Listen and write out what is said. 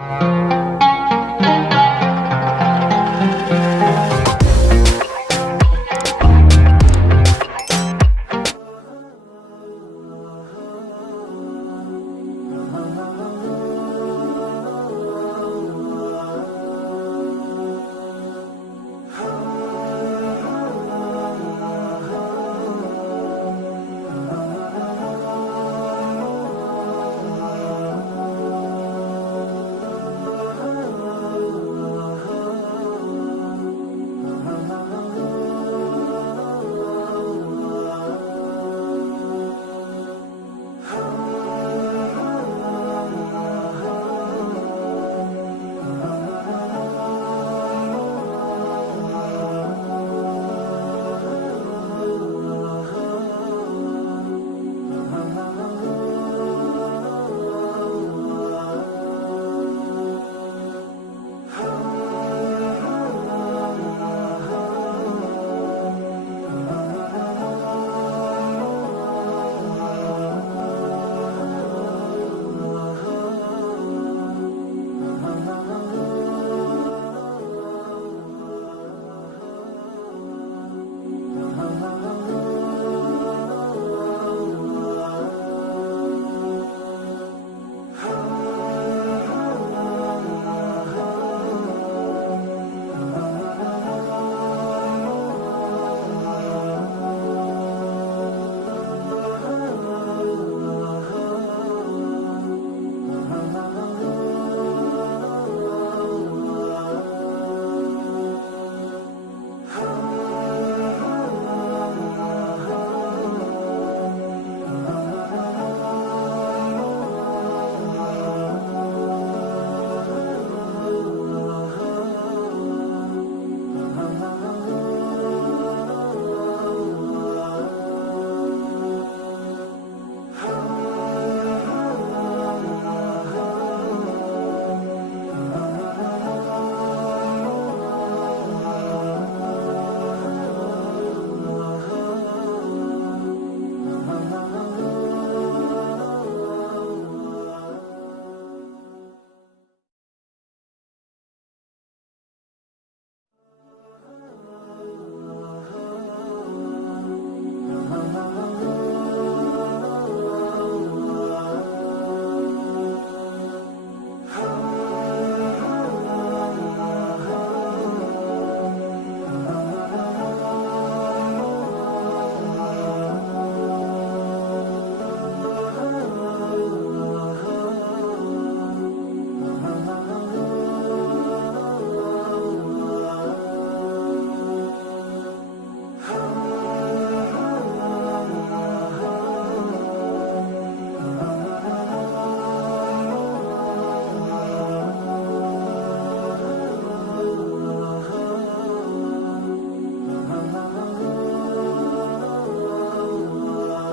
Thank you.